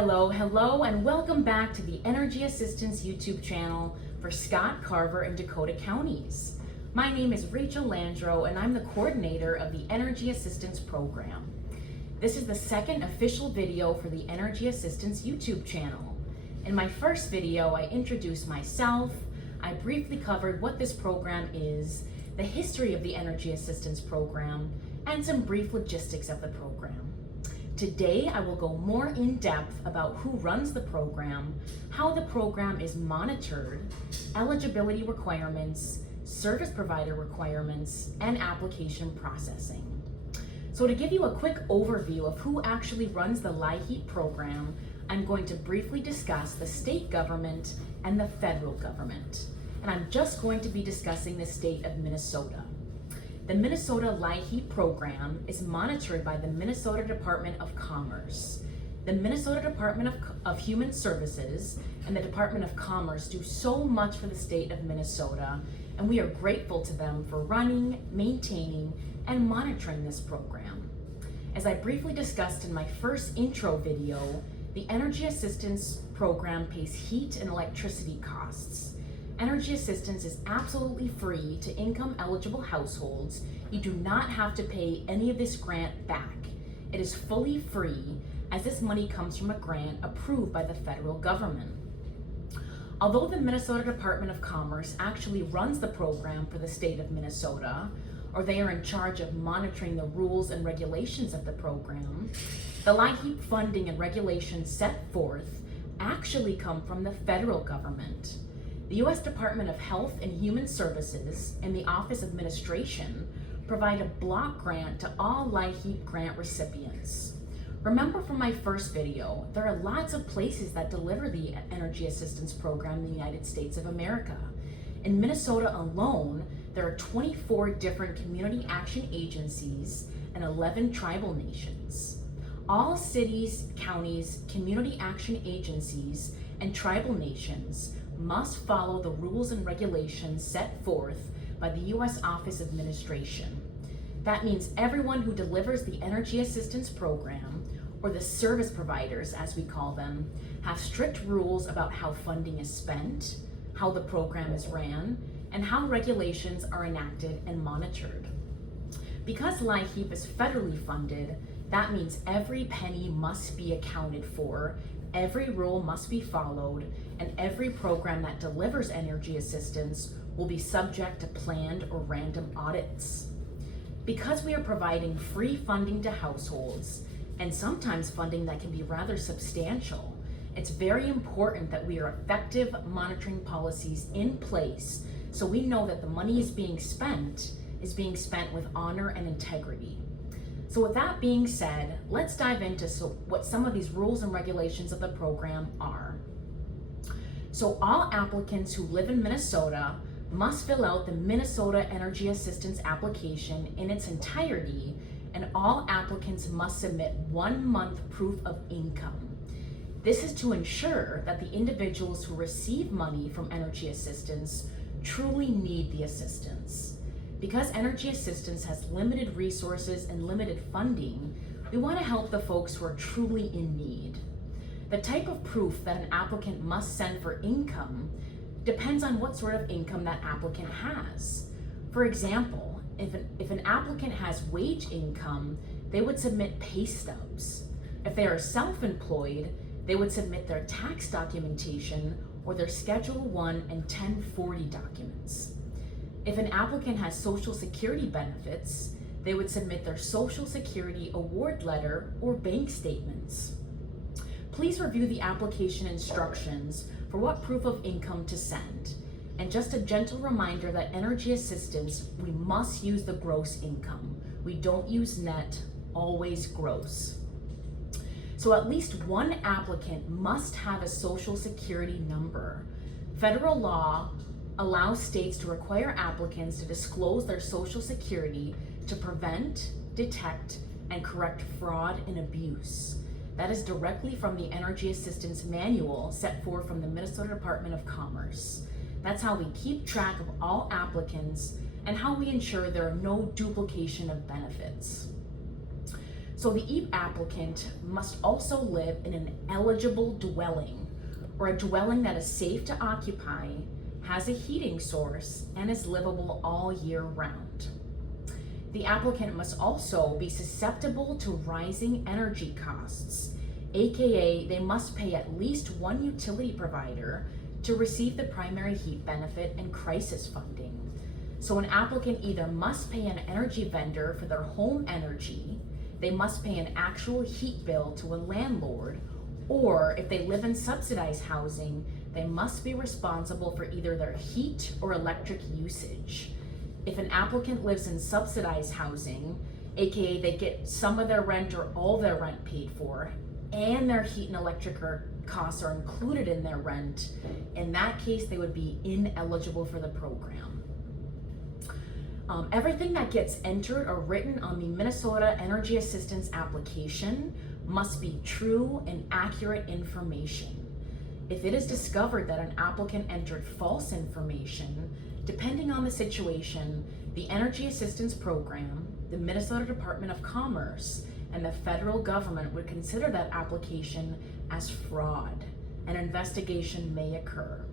Hello, and welcome back to the Energy Assistance YouTube channel for Scott, Carver, and Dakota counties. My name is Rachel Landreau, and I'm the coordinator of the Energy Assistance program. This is the second official video for the Energy Assistance YouTube channel. In my first video, I introduced myself, I briefly covered what this program is, the history of the Energy Assistance program, and some brief logistics of the program. Today, I will go more in depth about who runs the program, how the program is monitored, eligibility requirements, service provider requirements, and application processing. So to give you a quick overview of who actually runs the LIHEAP program, I'm going to briefly discuss the state government and the federal government. And I'm just going to be discussing the state of Minnesota. The Minnesota LIHEAP program is monitored by the Minnesota Department of Commerce. The Minnesota Department of Human Services and the Department of Commerce do so much for the state of Minnesota, and we are grateful to them for running, maintaining, and monitoring this program. As I briefly discussed in my first intro video, the Energy Assistance program pays heat and electricity costs. Energy assistance is absolutely free to income-eligible households. You do not have to pay any of this grant back. It is fully free, as this money comes from a grant approved by the federal government. Although the Minnesota Department of Commerce actually runs the program for the state of Minnesota, or they are in charge of monitoring the rules and regulations of the program, the LIHEAP funding and regulations set forth actually come from the federal government. The U.S. Department of Health and Human Services and the Office of Administration provide a block grant to all LIHEAP grant recipients. Remember from my first video, there are lots of places that deliver the Energy Assistance Program in the United States of America. In Minnesota alone, there are 24 different community action agencies and 11 tribal nations. All cities, counties, community action agencies, and tribal nations must follow the rules and regulations set forth by the U.S. Office of Administration. That means everyone who delivers the Energy Assistance Program, or the service providers as we call them, have strict rules about how funding is spent, how the program is ran, and how regulations are enacted and monitored. Because LIHEAP is federally funded, that means every penny must be accounted for, every rule must be followed, and every program that delivers energy assistance will be subject to planned or random audits. Because we are providing free funding to households, and sometimes funding that can be rather substantial, it's very important that we are effective monitoring policies in place so we know that the money is being spent with honor and integrity. So with that being said, let's dive into what some of these rules and regulations of the program are. So all applicants who live in Minnesota must fill out the Minnesota Energy Assistance application in its entirety, and all applicants must submit 1 month proof of income. This is to ensure that the individuals who receive money from energy assistance truly need the assistance. Because energy assistance has limited resources and limited funding, we want to help the folks who are truly in need. The type of proof that an applicant must send for income depends on what sort of income that applicant has. For example, if an applicant has wage income, they would submit pay stubs. If they are self-employed, they would submit their tax documentation or their Schedule I and 1040 documents. If an applicant has Social Security benefits, they would submit their Social Security award letter or bank statements. Please review the application instructions for what proof of income to send. And just a gentle reminder that energy assistance, we must use the gross income. We don't use net, always gross. So at least one applicant must have a Social Security number. Federal law allows states to require applicants to disclose their Social Security to prevent, detect, and correct fraud and abuse. That is directly from the Energy Assistance Manual set forth from the Minnesota Department of Commerce. That's how we keep track of all applicants and how we ensure there are no duplication of benefits. So the applicant must also live in an eligible dwelling, or a dwelling that is safe to occupy, has a heating source, and is livable all year round. The applicant must also be susceptible to rising energy costs, aka they must pay at least one utility provider to receive the primary heat benefit and crisis funding. So an applicant either must pay an energy vendor for their home energy, they must pay an actual heat bill to a landlord, or if they live in subsidized housing, they must be responsible for either their heat or electric usage. If an applicant lives in subsidized housing, aka they get some of their rent or all their rent paid for, and their heat and electric costs are included in their rent, in that case they would be ineligible for the program. Everything that gets entered or written on the Minnesota Energy Assistance application must be true and accurate information. If it is discovered that an applicant entered false information, depending on the situation, the Energy Assistance Program, the Minnesota Department of Commerce, and the federal government would consider that application as fraud. An investigation may occur.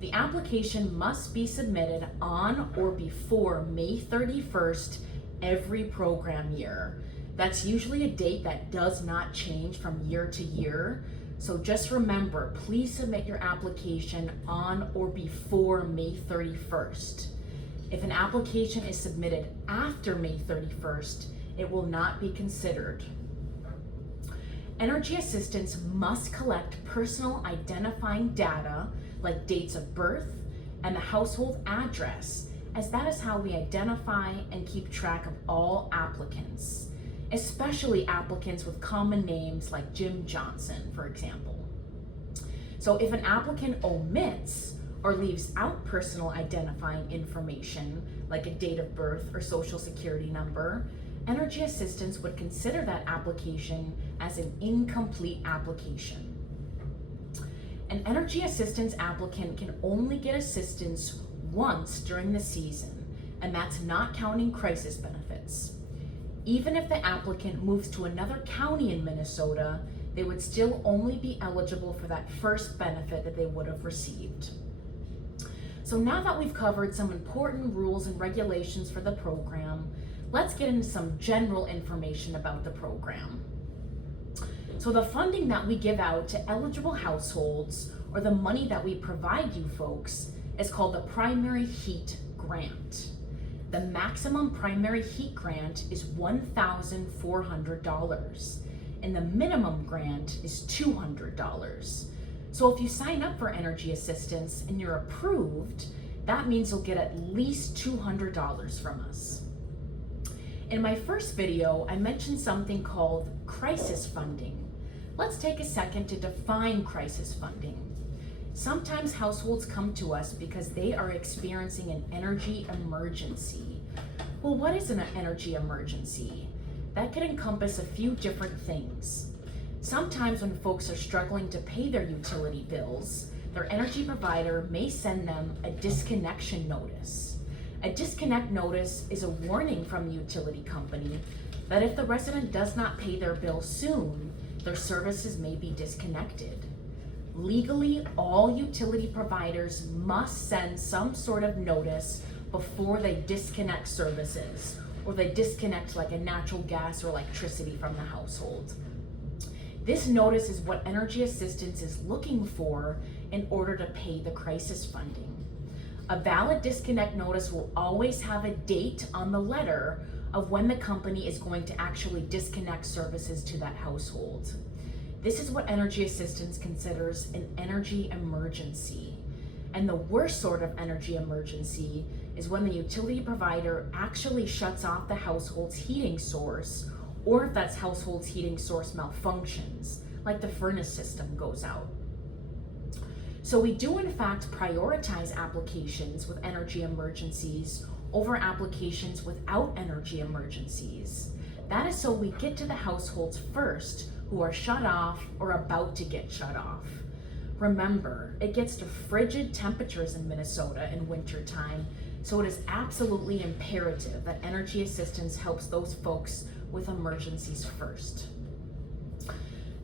The application must be submitted on or before May 31st every program year. That's usually a date that does not change from year to year. So just remember, please submit your application on or before May 31st. If an application is submitted after May 31st, it will not be considered. Energy Assistance must collect personal identifying data like dates of birth and the household address, as that is how we identify and keep track of all applicants, especially applicants with common names like Jim Johnson, for example. So if an applicant omits or leaves out personal identifying information like a date of birth or social security number, Energy Assistance would consider that application as an incomplete application. An Energy Assistance applicant can only get assistance once during the season, and that's not counting crisis benefits. Even if the applicant moves to another county in Minnesota, they would still only be eligible for that first benefit that they would have received. So now that we've covered some important rules and regulations for the program, let's get into some general information about the program. So the funding that we give out to eligible households, or the money that we provide you folks, is called the Primary Heat Grant. The maximum primary heat grant is $1,400, and the minimum grant is $200. So if you sign up for Energy Assistance and you're approved, that means you'll get at least $200 from us. In my first video, I mentioned something called crisis funding. Let's take a second to define crisis funding. Sometimes households come to us because they are experiencing an energy emergency. Well, what is an energy emergency? That could encompass a few different things. Sometimes when folks are struggling to pay their utility bills, their energy provider may send them a disconnection notice. A disconnect notice is a warning from the utility company that if the resident does not pay their bill soon, their services may be disconnected. Legally, all utility providers must send some sort of notice before they disconnect services, or they disconnect like a natural gas or electricity from the household. This notice is what Energy Assistance is looking for in order to pay the crisis funding. A valid disconnect notice will always have a date on the letter of when the company is going to actually disconnect services to that household. This is what Energy Assistance considers an energy emergency. And the worst sort of energy emergency is when the utility provider actually shuts off the household's heating source, or if that household's heating source malfunctions, like the furnace system goes out. So we do in fact prioritize applications with energy emergencies over applications without energy emergencies. That is so we get to the households first who are shut off or about to get shut off. Remember, it gets to frigid temperatures in Minnesota in wintertime, so it is absolutely imperative that Energy Assistance helps those folks with emergencies first.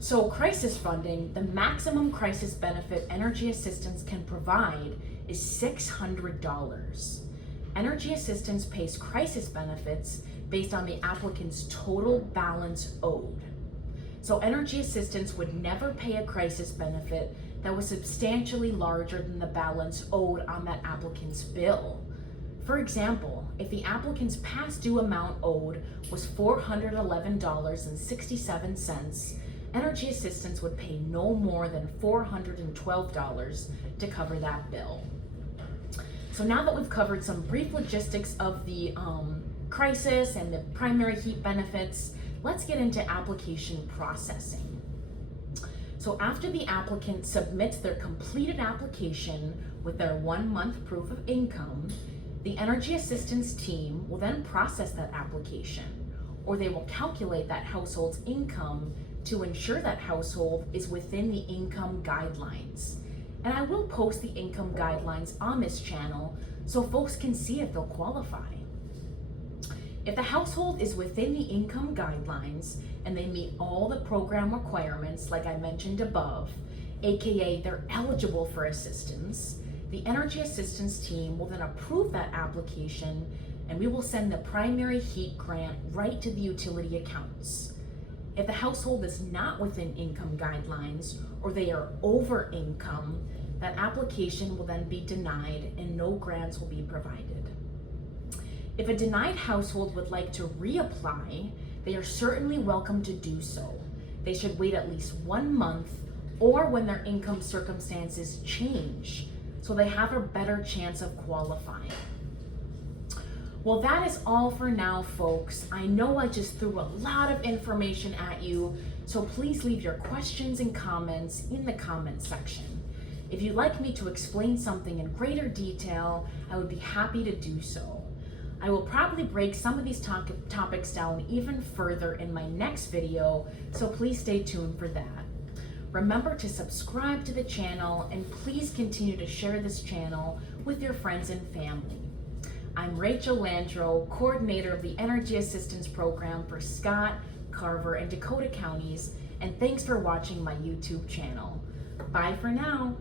So crisis funding, the maximum crisis benefit energy assistance can provide is $600. Energy assistance pays crisis benefits based on the applicant's total balance owed. So energy assistance would never pay a crisis benefit that was substantially larger than the balance owed on that applicant's bill. For example, if the applicant's past due amount owed was $411.67, energy assistance would pay no more than $412 to cover that bill. So now that we've covered some brief logistics of the crisis and the primary heat benefits, let's get into application processing. So after the applicant submits their completed application with their 1 month proof of income, the energy assistance team will then process that application, or they will calculate that household's income to ensure that household is within the income guidelines. And I will post the income guidelines on this channel so folks can see if they'll qualify. If the household is within the income guidelines and they meet all the program requirements like I mentioned above, aka they're eligible for assistance, the energy assistance team will then approve that application and we will send the primary heat grant right to the utility accounts. If the household is not within income guidelines or they are over income, that application will then be denied and no grants will be provided. If a denied household would like to reapply, they are certainly welcome to do so. They should wait at least 1 month or when their income circumstances change, so they have a better chance of qualifying. Well, that is all for now, folks. I know I just threw a lot of information at you, so please leave your questions and comments in the comment section. If you'd like me to explain something in greater detail, I would be happy to do so. I will probably break some of these topics down even further in my next video, so please stay tuned for that. Remember to subscribe to the channel and please continue to share this channel with your friends and family. I'm Rachel Landro, coordinator of the Energy Assistance Program for Scott, Carver, and Dakota counties, and thanks for watching my YouTube channel. Bye for now.